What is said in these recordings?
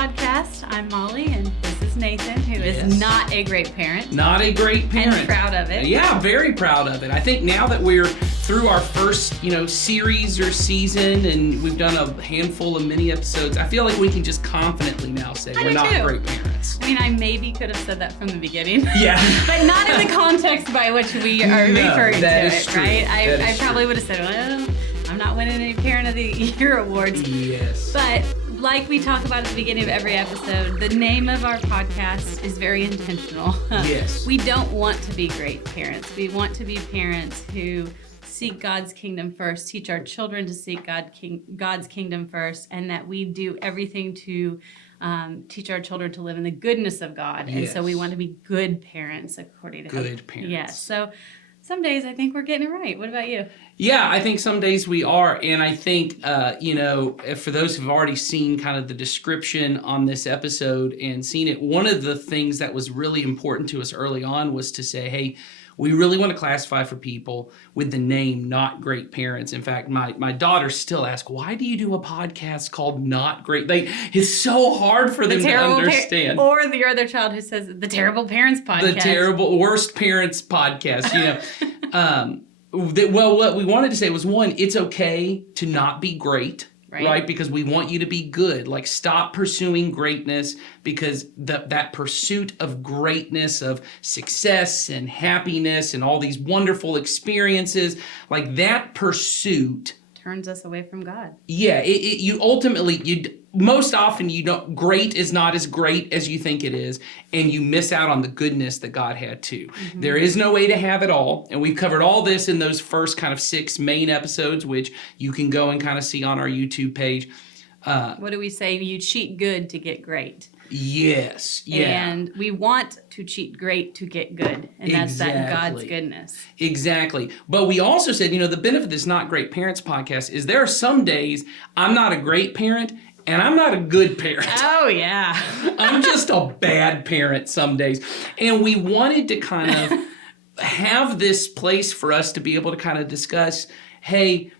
podcast. I'm Molly, and this is Nathan, who is not a great parent. Not a great parent. And proud of it. Yeah, very proud of it. I think now that we're through our first, series or season, and we've done a handful of mini episodes, I feel like we can just confidently now say we're not great parents. I mean, I maybe could have said that from the beginning. Yeah. But not in the context by which we are referring to it, true. right? I probably would have said, well, I'm not winning any Parent of the Year awards. Yes. But like we talk about at the beginning of every episode, the name of our podcast is very intentional. Yes. We don't want to be great parents. We want to be parents who seek God's kingdom first, teach our children to seek God's kingdom first, and that we do everything to teach our children to live in the goodness of God. Yes. And so we want to be good parents according to Good parents. Yes. So some days I think we're getting it right. What about you? Yeah, I think some days we are. And I think, for those who've already seen kind of the description on this episode and seen it, one of the things that was really important to us early on was to say, hey, we really want to classify for people with the name Not Great Parents. In fact, my daughters still ask, why do you do a podcast called Not Great? It's so hard for them to understand. Or the other child who says the Terrible Parents Podcast. The Terrible Worst Parents Podcast, Well, what we wanted to say was, one, it's okay to not be great. Right? Because we want you to be good. Like, stop pursuing greatness, because that pursuit of greatness, of success and happiness and all these wonderful experiences, like that pursuit turns us away from God. Yeah, most often great is not as great as you think it is, and you miss out on the goodness that God had too. Mm-hmm. There is no way to have it all, and we've covered all this in those first kind of 6 main episodes, which you can go and kind of see on our YouTube page. What do we say? You cheat good to get great. Yes, yeah. And we want to cheat great to get good, and that's that God's goodness. Exactly. But we also said, the benefit of this Not Great Parents podcast is there are some days I'm not a great parent, and I'm not a good parent. Oh, yeah. I'm just a bad parent some days. And we wanted to kind of have this place for us to be able to kind of discuss, hey,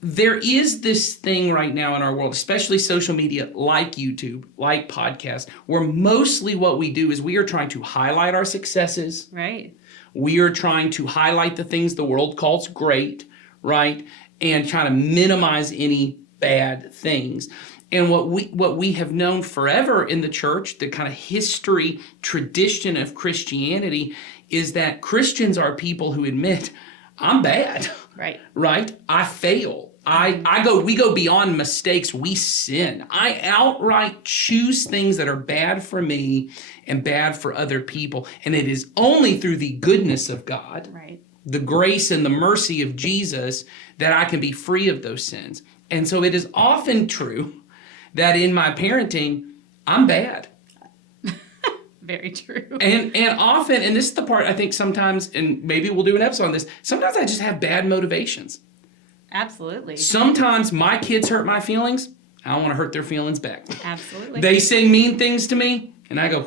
there is this thing right now in our world, especially social media like YouTube, like podcasts, where mostly what we do is we are trying to highlight our successes. Right. We are trying to highlight the things the world calls great, right? And trying to minimize any bad things. And what we have known forever in the church, the kind of history, tradition of Christianity, is that Christians are people who admit, I'm bad. Right. Right? I fail. We go beyond mistakes. We sin. I outright choose things that are bad for me and bad for other people. And it is only through the goodness of God, right, the grace and the mercy of Jesus, that I can be free of those sins. And so it is often true that in my parenting, I'm bad. Very true. And often, and this is the part I think sometimes, and maybe we'll do an episode on this, sometimes I just have bad motivations. Absolutely. Sometimes my kids hurt my feelings. I don't want to hurt their feelings back. Absolutely. They say mean things to me, and I go,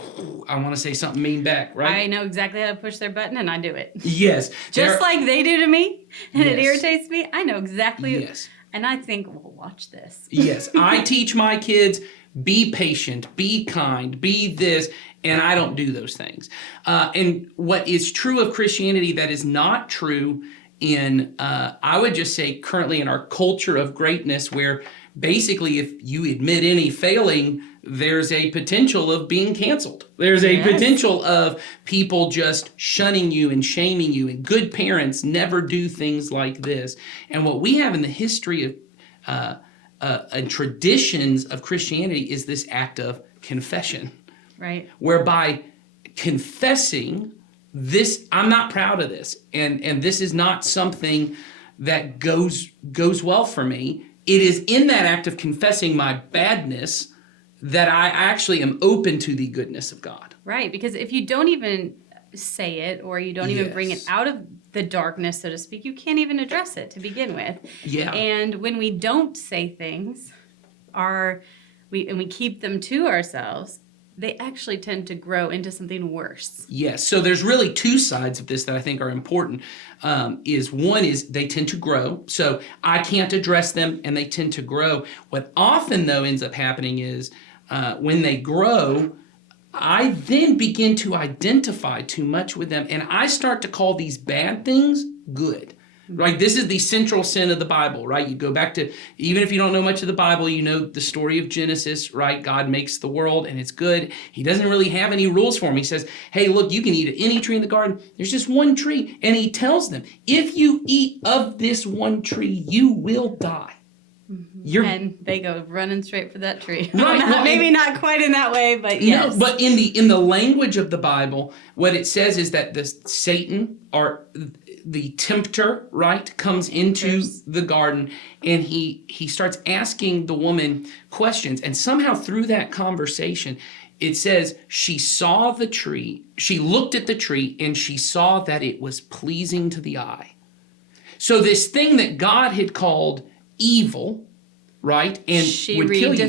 I want to say something mean back, right? I know exactly how to push their button, and I do it. Yes. Just like they do to me, and Yes. It irritates me, I know exactly. Yes. And I think, well, watch this. Yes. I teach my kids, be patient, be kind, be this, and I don't do those things. And what is true of Christianity that is not true in, I would just say, currently in our culture of greatness, where basically if you admit any failing, there's a potential of being canceled. There's a potential of people just shunning you and shaming you, and good parents never do things like this. And what we have in the history of and traditions of Christianity is this act of confession. Right. Whereby confessing this, I'm not proud of this, and this is not something that goes well for me. It is in that act of confessing my badness that I actually am open to the goodness of God. Right, because if you don't even say it, or you don't even bring it out of the darkness, so to speak, you can't even address it to begin with. Yeah. And when we don't say things, we keep them to ourselves, they actually tend to grow into something worse. Yes. So there's really 2 sides of this that I think are important. One is they tend to grow. So I can't address them, and they tend to grow. What often, though, ends up happening is when they grow, I then begin to identify too much with them, and I start to call these bad things good. Right? This is the central sin of the Bible, right? You go back to, even if you don't know much of the Bible, you know the story of Genesis, right? God makes the world and it's good. He doesn't really have any rules for them. He says, hey, look, you can eat any tree in the garden. There's just one tree. And he tells them, if you eat of this one tree, you will die. And they go running straight for that tree. Right. Well, Maybe not quite in that way, but yes. No, but in the language of the Bible, what it says is that the Satan, or the tempter, right, comes into the garden, and he starts asking the woman questions. And somehow through that conversation, it says she saw the tree, she looked at the tree, and she saw that it was pleasing to the eye. So this thing that God had called evil, right, and she would kill you,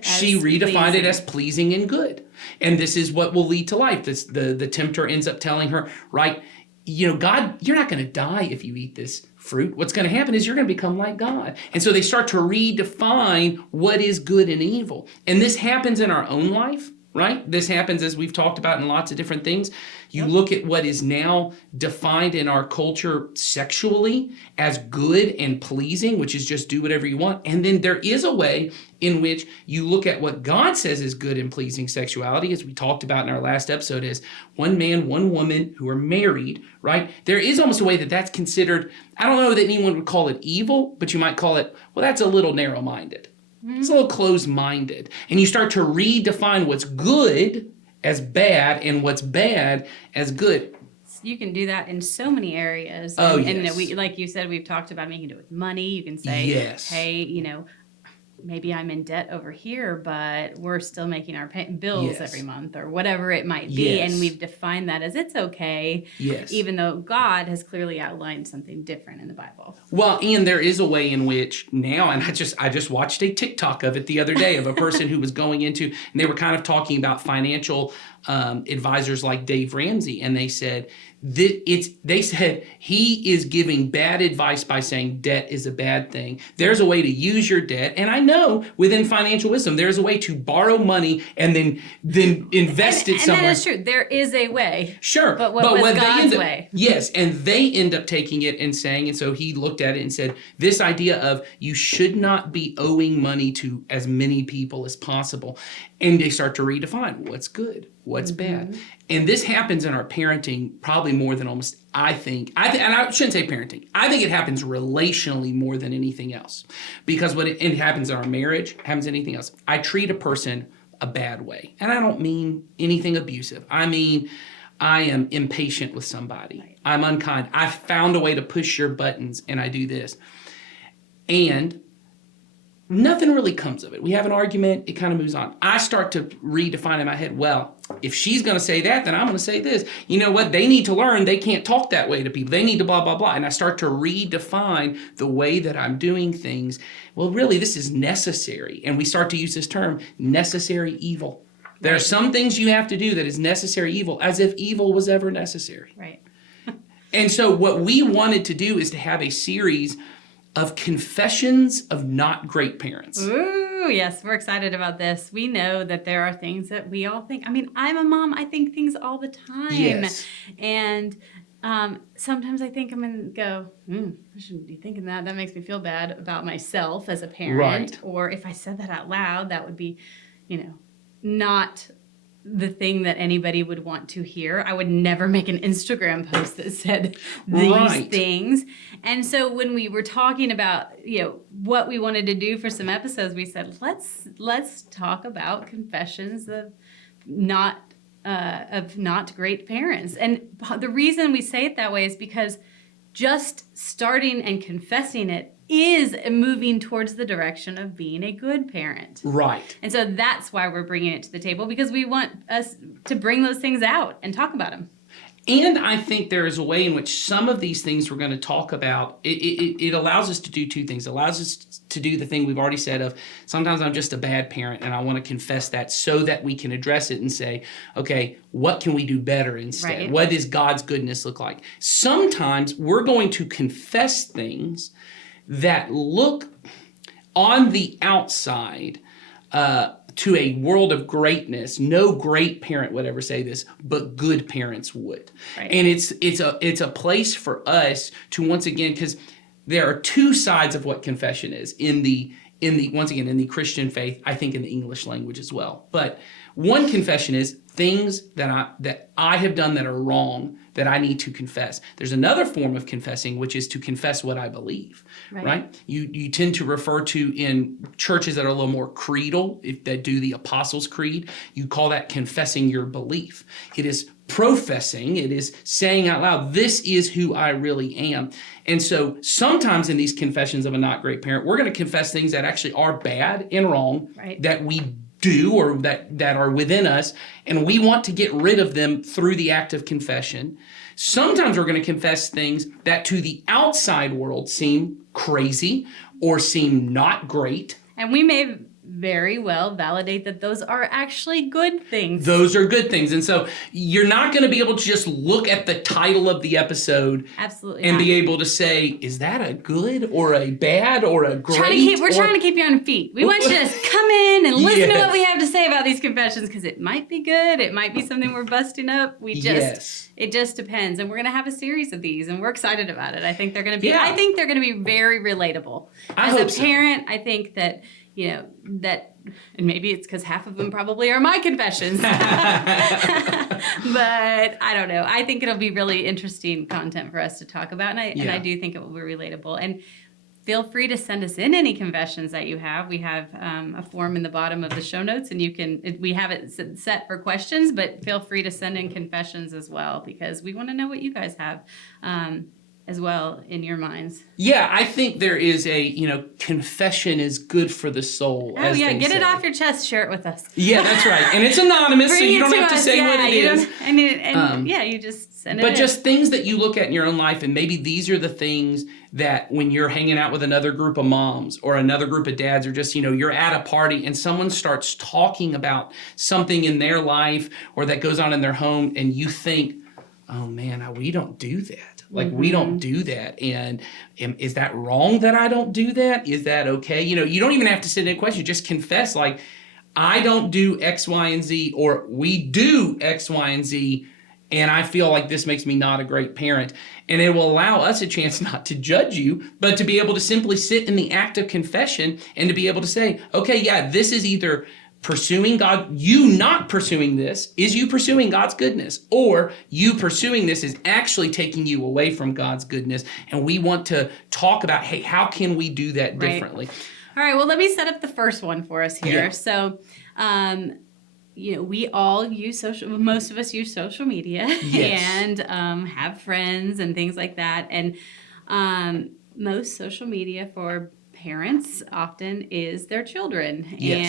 she redefined it as pleasing and good. And this is what will lead to life. The tempter ends up telling her, right, you know, God, you're not going to die if you eat this fruit. What's going to happen is you're going to become like God. And so they start to redefine what is good and evil. And this happens in our own life, right? This happens, as we've talked about, in lots of different things. You look at what is now defined in our culture sexually as good and pleasing, which is just do whatever you want. And then there is a way in which you look at what God says is good and pleasing sexuality, as we talked about in our last episode, as one man, one woman who are married, right? There is almost a way that that's considered, I don't know that anyone would call it evil, but you might call it, well, that's a little narrow-minded. It's a little closed-minded. And you start to redefine what's good as bad and what's bad as good. You can do that in so many areas. Oh, and yes. we, like you said, we've talked about making it with money. You can say, Yes. hey, you know, maybe I'm in debt over here, but we're still making our bills Yes. every month, or whatever it might be. Yes. And we've defined that as it's okay, Yes. even though God has clearly outlined something different in the Bible. Well, and there is a way in which now, and I just watched a TikTok of it the other day of a person who was going into, and they were kind of talking about financial advisors like Dave Ramsey, and they said they said he is giving bad advice by saying debt is a bad thing. There's a way to use your debt, and I know within financial wisdom there's a way to borrow money and then invest it somewhere. And that is true. There is a way. Sure. But what was God's way? Yes, and they end up taking it and saying, and so he looked at it and said, this idea of you should not be owing money to as many people as possible. And they start to redefine what's good, what's bad. And this happens in our parenting probably more than almost, and I shouldn't say parenting. I think it happens relationally more than anything else. Because it happens in our marriage, happens in anything else. I treat a person a bad way. And I don't mean anything abusive. I mean, I am impatient with somebody. Right. I'm unkind. I found a way to push your buttons and I do this. And nothing really comes of it. We have an argument, it kind of moves on. I start to redefine in my head, well, if she's going to say that, then I'm going to say this. You know what? They need to learn they can't talk that way to people. They need to blah, blah, blah. And I start to redefine the way that I'm doing things. Well, really, this is necessary. And we start to use this term, necessary evil. There are some things you have to do that is necessary evil, as if evil was ever necessary. Right. And so what we wanted to do is to have a series of confessions of not great parents. Ooh, yes, we're excited about this. We know that there are things that we all think. I mean, I'm a mom. I think things all the time. Yes. And sometimes I think I'm going to go, I shouldn't be thinking that. That makes me feel bad about myself as a parent. Right. Or if I said that out loud, that would be, not the thing that anybody would want to hear. I would never make an Instagram post that said these things. And so when we were talking about, what we wanted to do for some episodes, we said, let's talk about confessions of not great parents. And the reason we say it that way is because just starting and confessing it is moving towards the direction of being a good parent. Right. And so that's why we're bringing it to the table, because we want us to bring those things out and talk about them. And I think there is a way in which some of these things we're going to talk about, it allows us to do two things. It allows us to do the thing we've already said of, sometimes I'm just a bad parent and I want to confess that so that we can address it and say, okay, what can we do better instead? Right. What does God's goodness look like? Sometimes we're going to confess things that look on the outside to a world of greatness, no great parent would ever say this, but good parents would. Right. And it's a place for us to, once again, because there are two sides of what confession is in the once again in the Christian faith, I think in the English language as well. But one confession is things that I have done that are wrong that I need to confess. There's another form of confessing, which is to confess what I believe, right? You tend to refer to in churches that are a little more creedal, that do the Apostles' Creed, you call that confessing your belief. It is professing, it is saying out loud, this is who I really am. And so sometimes in these confessions of a not great parent, we're going to confess things that actually are bad and wrong, that we do or that are within us, and we want to get rid of them through the act of confession. Sometimes we're going to confess things that to the outside world seem crazy or seem not great. And we may very well validate that those are actually good things. Those are good things. And so you're not going to be able to just look at the title of the episode Absolutely and not. be able to say, is that a good or a bad or a great? We're trying to keep you on your feet. We want you to just come in and listen to Yes. what we have to say about these confessions, because it might be good. It might be something we're busting up. It just depends. And we're going to have a series of these, and we're excited about it. I think they're going to be, Yeah. I think they're going to be very relatable. I As hope a so. parent, I think that, and maybe it's because half of them probably are my confessions. But I don't know. I think it'll be really interesting content for us to talk about. And I do think it will be relatable. And feel free to send us in any confessions that you have. We have a form in the bottom of the show notes, and we have it set for questions, but feel free to send in confessions as well, because we want to know what you guys have as well in your minds. Yeah, I think there is confession is good for the soul. Oh, yeah, get it off your chest, share it with us. Yeah, that's right. And it's anonymous, so Bring you it don't to have to us. say what it is. You just send it But in. just things that you look at in your own life, and maybe these are the things that when you're hanging out with another group of moms or another group of dads, or just, you're at a party and someone starts talking about something in their life or that goes on in their home, and you think, oh man, we don't do that. Like, we don't do that. And is that wrong that I don't do that? Is that okay? You don't even have to sit in a question. Just confess, like, I don't do X, Y, and Z, or we do X, Y, and Z, and I feel like this makes me not a great parent. And it will allow us a chance not to judge you, but to be able to simply sit in the act of confession and to be able to say, okay, yeah, this is either pursuing God, you not pursuing this, is you pursuing God's goodness, or you pursuing this is actually taking you away from God's goodness. And we want to talk about, hey, how can we do that differently? All right, well, let me set up the first one for us here. Yeah. So, we all use most of us use social media and have friends and things like that. And most social media for parents often is their children. Yes.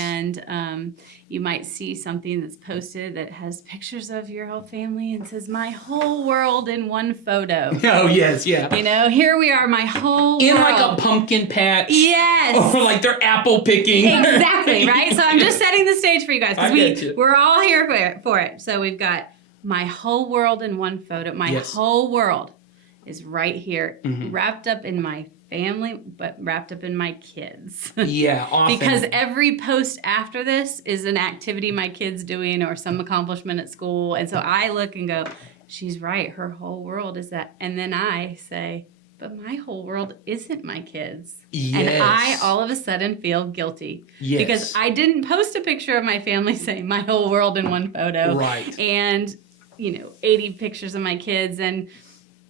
And you might see something that's posted that has pictures of your whole family and says, my whole world in one photo. Oh, yes, yeah. Here we are, my whole In world. like a pumpkin patch. Yes. Or like they're apple picking. Exactly, right? So I'm just setting the stage for you guys, I get you. we're all here for it. So we've got my whole world in one photo. My whole world is right here, wrapped up in my family, but wrapped up in my kids. Yeah, often. Because every post after this is an activity my kid's doing or some accomplishment at school. And so I look and go, she's right. Her whole world is that. And then I say, but my whole world isn't my kids. Yes. And I all of a sudden feel guilty. Yes. Because I didn't post a picture of my family saying my whole world in one photo. Right. And, 80 pictures of my kids. And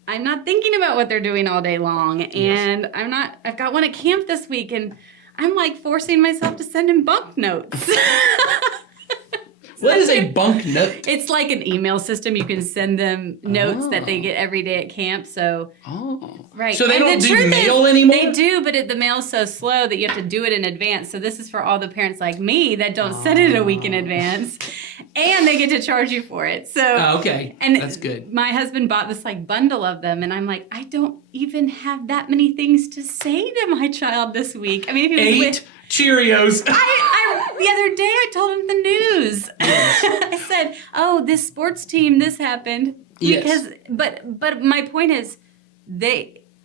I'm not thinking about what they're doing all day long. And I've got one at camp this week, and I'm like forcing myself to send him bunk notes. What is a bunk note? It's like an email system. You can send them notes that they get every day at camp. So, right. So they And don't the do truth mail is, anymore? They do, but the mail's so slow that you have to do it in advance. So this is for all the parents like me that don't send it a week in advance. And they get to charge you for it. So Okay. And that's good. My husband bought this bundle of them, and I'm like, I don't even have that many things to say to my child this week. I mean, if he was 8 Cheerios. the other day I told him the news. I said, "Oh, this sports team, this happened." Because, but my point is,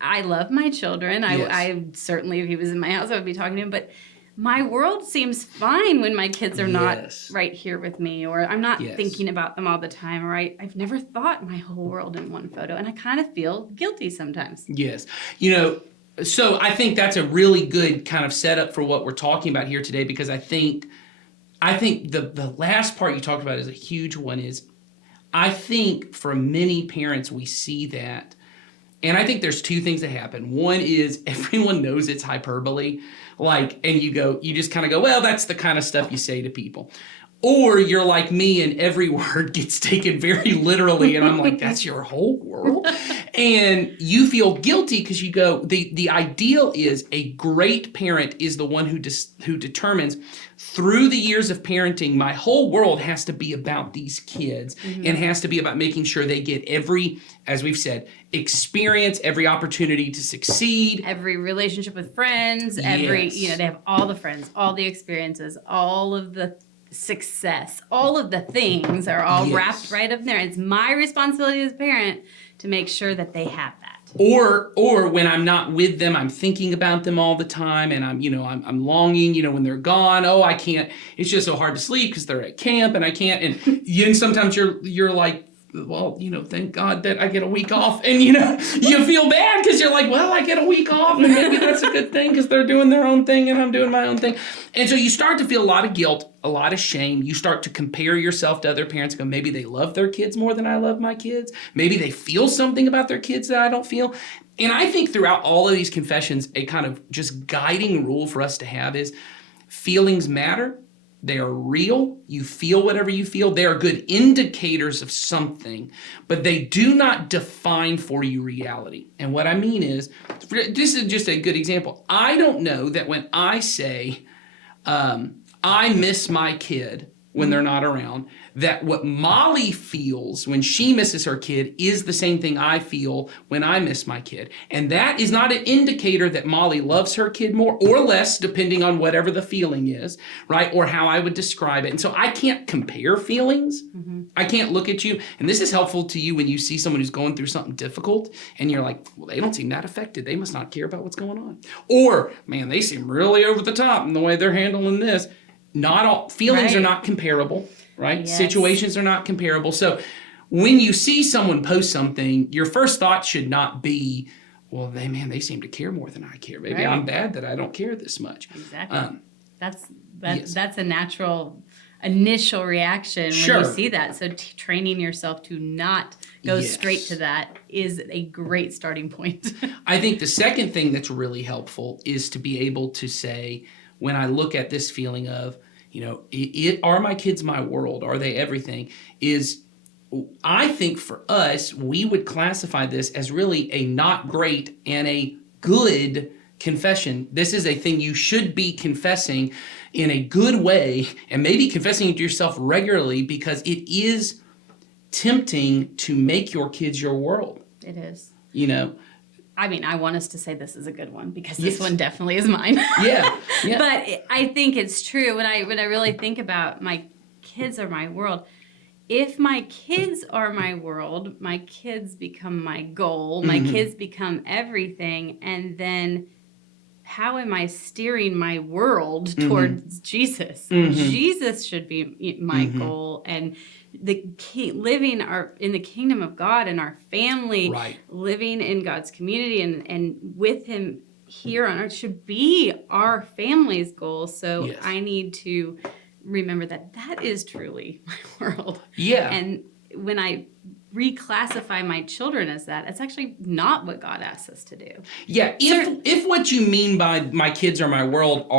I love my children. Yes. I certainly, if he was in my house, I would be talking to him. But my world seems fine when my kids are not Yes. right here with me, or I'm not Yes. thinking about them all the time, or I've never thought my whole world in one photo, and I kind of feel guilty sometimes. Yes. So I think that's a really good kind of setup for what we're talking about here today, because I think the last part you talked about is a huge one. Is I think for many parents we see that, and I think there's two things that happen. One is everyone knows it's hyperbole, and you just kind of go, well, that's the kind of stuff you say to people. Or you're like me and every word gets taken very literally, and I'm like, that's your whole world? And you feel guilty because you go, the ideal is a great parent is the one who determines through the years of parenting, my whole world has to be about these kids and has to be about making sure they get every, as we've said, experience, every opportunity to succeed. Every relationship with friends, Yes. they have all the friends, all the experiences, all of the success, all of the things are all Yes. wrapped right up there. It's my responsibility as a parent to make sure that they have that. Or when I'm not with them, I'm thinking about them all the time, and I'm longing, when they're gone. Oh, I can't. It's just so hard to sleep because they're at camp, and I can't. And sometimes you're like, well, thank God that I get a week off, and you feel bad because you're like, well, I get a week off, and maybe that's a good thing because they're doing their own thing and I'm doing my own thing, and so you start to feel a lot of guilt, a lot of shame. You start to compare yourself to other parents. Go, maybe they love their kids more than I love my kids. Maybe they feel something about their kids that I don't feel. And I think throughout all of these confessions, a kind of just guiding rule for us to have is feelings matter. They are real. You feel whatever you feel. They are good indicators of something, but they do not define for you reality. And what I mean is, this is just a good example. I don't know that when I say, I miss my kid when they're not around, that what Molly feels when she misses her kid is the same thing I feel when I miss my kid. And that is not an indicator that Molly loves her kid more or less, depending on whatever the feeling is, right? Or how I would describe it. And so I can't compare feelings. Mm-hmm. I can't look at you. And this is helpful to you when you see someone who's going through something difficult and you're like, well, they don't seem that affected. They must not care about what's going on. Or, man, they seem really over the top in the way they're handling this. Not all feelings are not comparable, right? Yes. Situations are not comparable. So when you see someone post something, your first thought should not be, well, they seem to care more than I care. Maybe I'm bad that I don't care this much. Exactly. Yes. That's a natural initial reaction when Sure. you see that. So training yourself to not go straight to that is a great starting point. I think the second thing that's really helpful is to be able to say, when I look at this feeling of, are my kids my world? Are they everything? I think for us, we would classify this as really a not great and a good confession. This is a thing you should be confessing in a good way, and maybe confessing it to yourself regularly, because it is tempting to make your kids your world. It is. I mean, I want us to say this is a good one because this one definitely is mine. Yeah. But I think it's true when I really think about my kids are my world. If my kids are my world, my kids become my goal. My kids become everything. And then how am I steering my world towards Jesus? Jesus should be my goal, and living in the kingdom of God and our family, living in God's community and with Him here on earth should be our family's goal. So I need to remember that is truly my world. Yeah. And when I reclassify my children as that, it's actually not what God asks us to do. Yeah, if what you mean by my kids are my world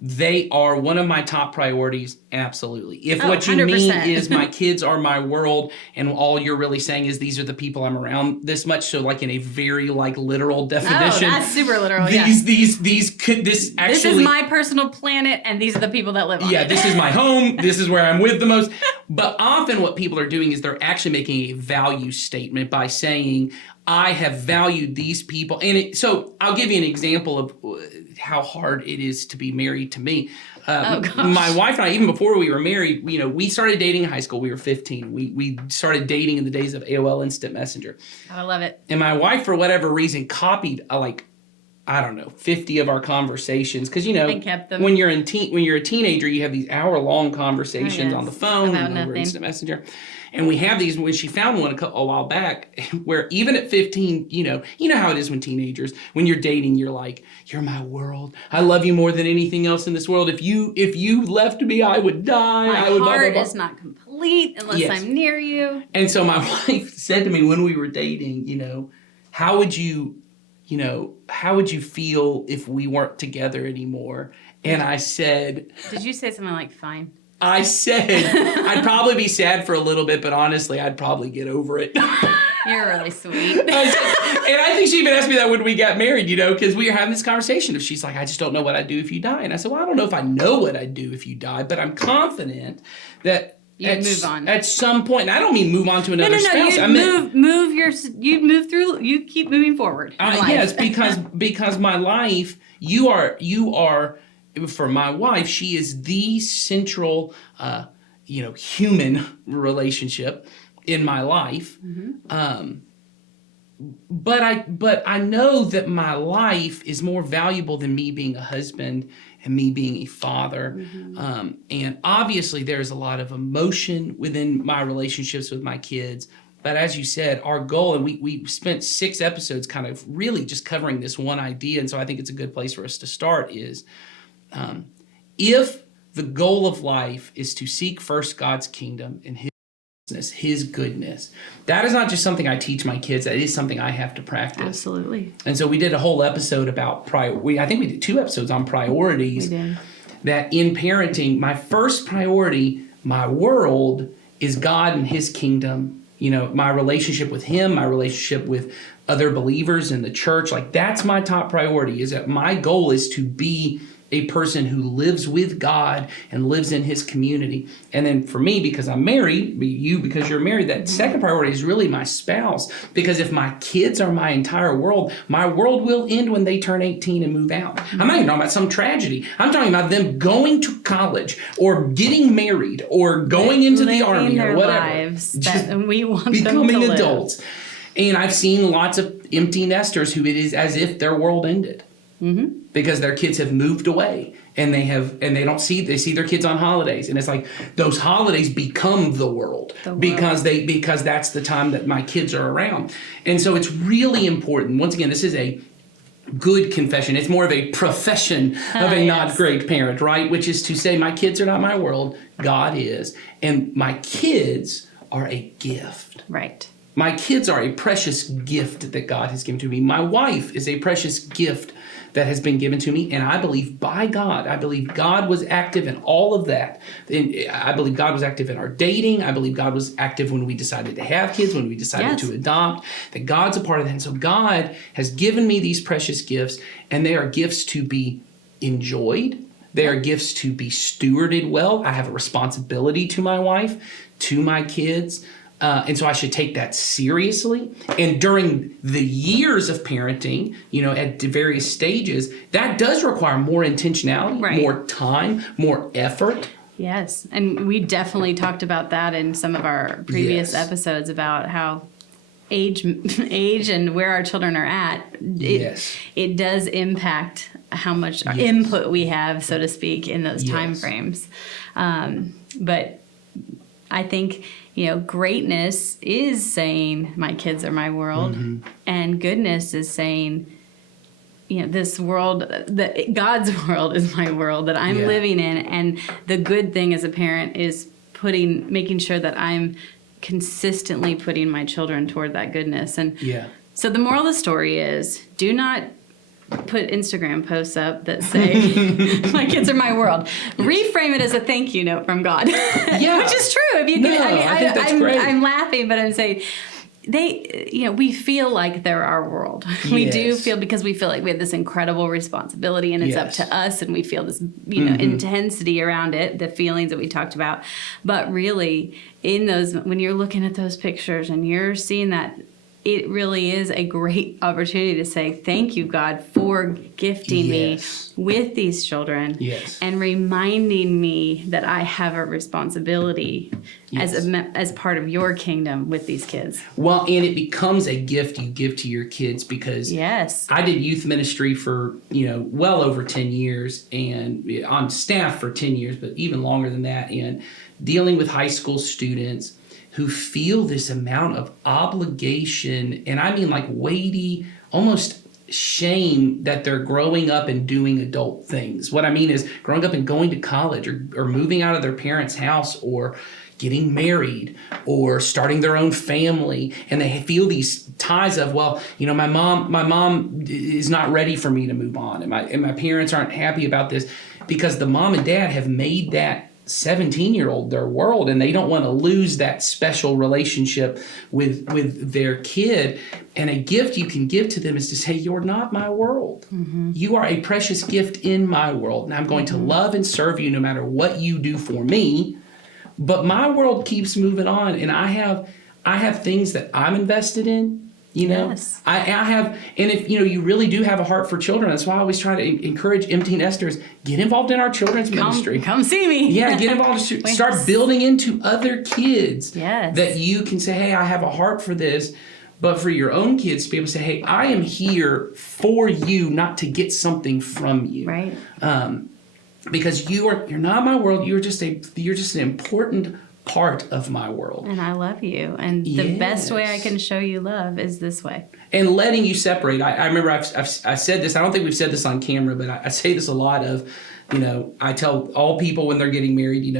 they are one of my top priorities, absolutely. If what you 100%. mean is my kids are my world and all you're really saying is these are the people I'm around this much, so like in a very literal definition. Oh, that's super literal. This is my personal planet and these are the people that live on it. Yeah, this is my home. This is where I'm with the most. But often what people are doing is they're actually making a value statement by saying, I have valued these people. And so I'll give you an example of how hard it is to be married to me. My wife and I, even before we were married, we started dating in high school. We were 15. We started dating in the days of AOL Instant Messenger. I love it. And my wife, for whatever reason, copied I don't know, 50 of our conversations. Because, you know, And kept them. when you're a teenager, you have these hour-long conversations on the phone About and over nothing. Instant Messenger. And we have these, when she found one a while back, where even at 15, you know how it is when teenagers, when you're dating, you're like, you're my world. I love you more than anything else in this world. If you left me, I would die. My I would blah, heart blah, blah. is not complete unless Yes. I'm near you. And so my wife said to me when we were dating, how would you feel if we weren't together anymore? And I said, Did you say something like fine? I'd probably be sad for a little bit, but honestly, I'd probably get over it. You're really sweet. And I think she even asked me that when we got married, because we were having this conversation. If she's like, I just don't know what I'd do if you die. And I said, well, I don't know if I know what I'd do if you die, but I'm confident that You'd move on. At some point, and I don't mean move on to another spouse. You'd move through. You keep moving forward. in life. Yes, because my life, you are. For my wife, she is the central, human relationship in my life. Mm-hmm. But I know that my life is more valuable than me being a husband and me being a father. Mm-hmm. And obviously, there's a lot of emotion within my relationships with my kids. But as you said, our goal, and we spent 6 episodes kind of really just covering this one idea, and so I think it's a good place for us to start is, if the goal of life is to seek first God's kingdom and His goodness, that is not just something I teach my kids. That is something I have to practice. Absolutely. And so we did a whole episode about I think we did 2 episodes on priorities. We did. That in parenting, my first priority, my world, is God and His kingdom. My relationship with Him, my relationship with other believers in the church. Like, that's my top priority, is that my goal is to be a person who lives with God and lives in His community. And then for me, because I'm married, you because you're married, that second priority is really my spouse. Because if my kids are my entire world, my world will end when they turn 18 and move out. I'm not even talking about some tragedy. I'm talking about them going to college or getting married or going into the army or whatever. Lives that we want them to becoming live. adults. And I've seen lots of empty nesters who it is as if their world ended. Mm-hmm. Because their kids have moved away and they see their kids on holidays, and it's like those holidays become the world. Because that's the time that my kids are around. And so it's really important. Once again, this is a good confession. It's more of a profession of a not great parent, right? Which is to say, my kids are not my world, God is, and my kids are a gift. Right. My kids are a precious gift that God has given to me. My wife is a precious gift that has been given to me, and I believe by God. I believe God was active in all of that. And I believe God was active in our dating. I believe God was active when we decided to have kids, when we decided to adopt, that God's a part of that. And so God has given me these precious gifts, and they are gifts to be enjoyed. They are gifts to be stewarded well. I have a responsibility to my wife, to my kids. And so I should take that seriously. And during the years of parenting, at the various stages, that does require more intentionality, more time, more effort. Yes. And we definitely talked about that in some of our previous episodes about how age and where our children are at. It does impact how much input we have, so to speak, in those time frames. But I think, greatness is saying my kids are my world, and goodness is saying, this world, that God's world is my world that I'm living in. And the good thing as a parent is making sure that I'm consistently putting my children toward that goodness. And so the moral of the story is, do not put Instagram posts up that say, my kids are my world. Reframe it as a thank you note from God. Which is true. If you can, I think that's great. I'm laughing, but I'm saying, we feel like they're our world. We do feel, because we feel like we have this incredible responsibility, and it's up to us, and we feel this, intensity around it, the feelings that we talked about. But really, when you're looking at those pictures and you're seeing that, it really is a great opportunity to say, thank you, God, for gifting me Yes. with these children Yes. and reminding me that I have a responsibility Yes. as part of your kingdom with these kids. Well, and it becomes a gift you give to your kids because Yes. I did youth ministry for, well over 10 years and on staff for 10 years, but even longer than that. And dealing with high school students who feel this amount of obligation, and I mean like weighty, almost shame that they're growing up and doing adult things. What I mean is growing up and going to college or moving out of their parents' house or getting married or starting their own family, and they feel these ties of, well, my mom is not ready for me to move on, and my parents aren't happy about this, because the mom and dad have made that 17-year-old their world, and they don't want to lose that special relationship with their kid. And a gift you can give to them is to say, you're not my world. Mm-hmm. You are a precious gift in my world, and I'm going to love and serve you no matter what you do for me. But my world keeps moving on, and I have things that I'm invested in. Yes. I have, and if you really do have a heart for children, that's why I always try to encourage empty nesters, get involved in our children's ministry. Come see me. Yeah, get involved. Start building into other kids. Yes. That you can say, hey, I have a heart for this. But for your own kids to be able to say, hey, I am here for you, not to get something from you. Right. Because you're not my world. You're just an important part of my world. And I love you. And the best way I can show you love is this way. And letting you separate. I remember I said this. I don't think we've said this on camera, but I say this a lot of, I tell all people when they're getting married,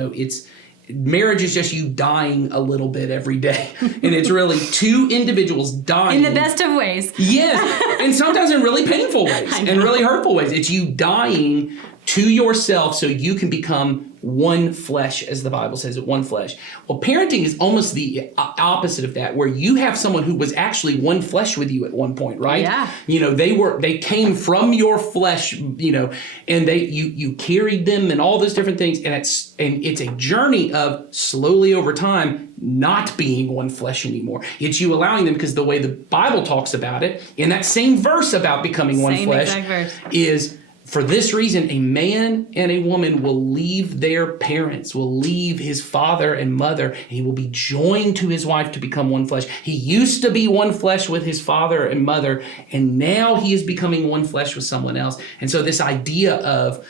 marriage is just you dying a little bit every day. And it's really two individuals dying. In the best of ways. Yes. And sometimes in really painful ways and really hurtful ways. It's you dying to yourself so you can become one flesh, as the Bible says, one flesh. Well, parenting is almost the opposite of that, where you have someone who was actually one flesh with you at one point, right? Yeah. They came from your flesh, and you carried them and all those different things, and it's a journey of slowly over time not being one flesh anymore. It's you allowing them, because the way the Bible talks about it in that same verse about becoming one flesh is, for this reason, a man and a woman will leave their parents, will leave his father and mother, and he will be joined to his wife to become one flesh. He used to be one flesh with his father and mother, and now he is becoming one flesh with someone else. And so this idea of,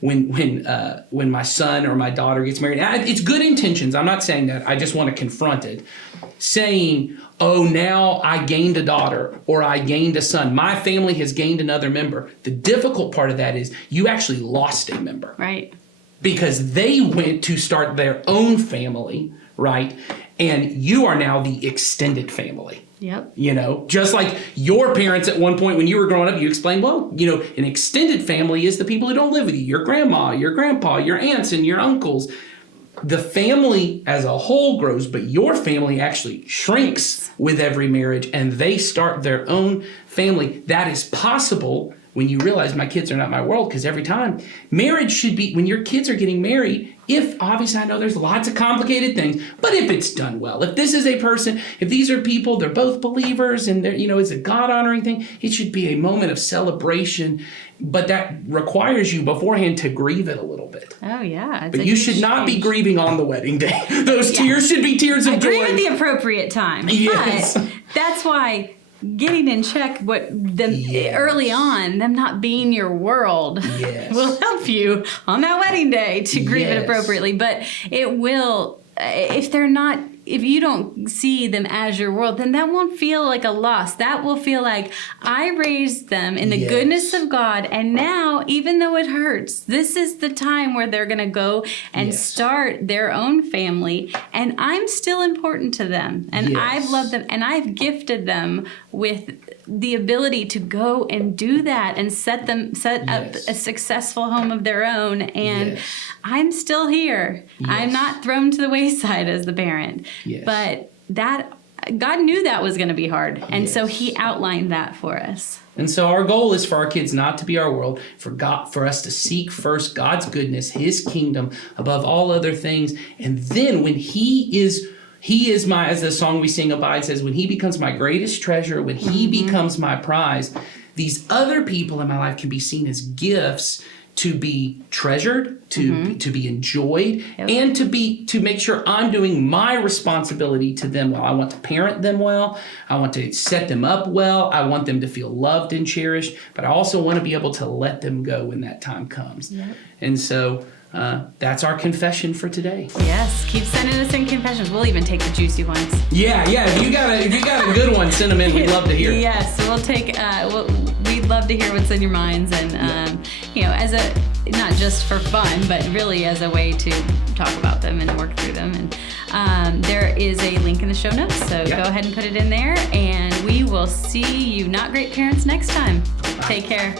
when my son or my daughter gets married, it's good intentions. I'm not saying that. I just want to confront it. Saying, oh, now I gained a daughter or I gained a son. My family has gained another member. The difficult part of that is you actually lost a member. Right. Because they went to start their own family, right? And you are now the extended family. Yep. Just like your parents at one point when you were growing up, you explained, well, an extended family is the people who don't live with you, your grandma, your grandpa, your aunts, and your uncles. The family as a whole grows, but your family actually shrinks with every marriage, and they start their own family. That is possible when you realize my kids are not my world, because every time marriage should be, when your kids are getting married, if obviously I know there's lots of complicated things, but if it's done well, if this is a person, if these are people, they're both believers and they're, it's a God-honoring thing, it should be a moment of celebration, but that requires you beforehand to grieve it a little bit. Oh, yeah. But you should not be grieving on the wedding day. Those tears should be tears of joy. Grieve at the appropriate time. Yes. But that's why getting in check early on, them not being your world, will help you on that wedding day to grieve it appropriately. But it will, if you don't see them as your world, then that won't feel like a loss. That will feel like I raised them in the goodness of God, and now, even though it hurts, this is the time where they're going to go and start their own family, and I'm still important to them, and I've loved them, and I've gifted them with the ability to go and do that and set up a successful home of their own, and I'm still here. I'm not thrown to the wayside as the parent. But that God knew that was going to be hard, and so He outlined that for us. And so our goal is for our kids not to be our world, for us to seek first God's goodness, His kingdom above all other things, and then when He He is my, as the song we sing Abide says, when he becomes my greatest treasure, when he becomes my prize, these other people in my life can be seen as gifts to be treasured, to be enjoyed, and to make sure I'm doing my responsibility to them well. I want to parent them well. I want to set them up well. I want them to feel loved and cherished, but I also want to be able to let them go when that time comes. And so that's our confession for today. Yes, keep sending us in confessions. We'll even take the juicy ones. Yeah. If you got a good one, send them in. We'd love to hear it. Yes, we'll take. We'd love to hear what's in your minds, and as a not just for fun, but really as a way to talk about them and work through them. And there is a link in the show notes, so go ahead and put it in there. And we will see you, Not Great Parents, next time. Take care.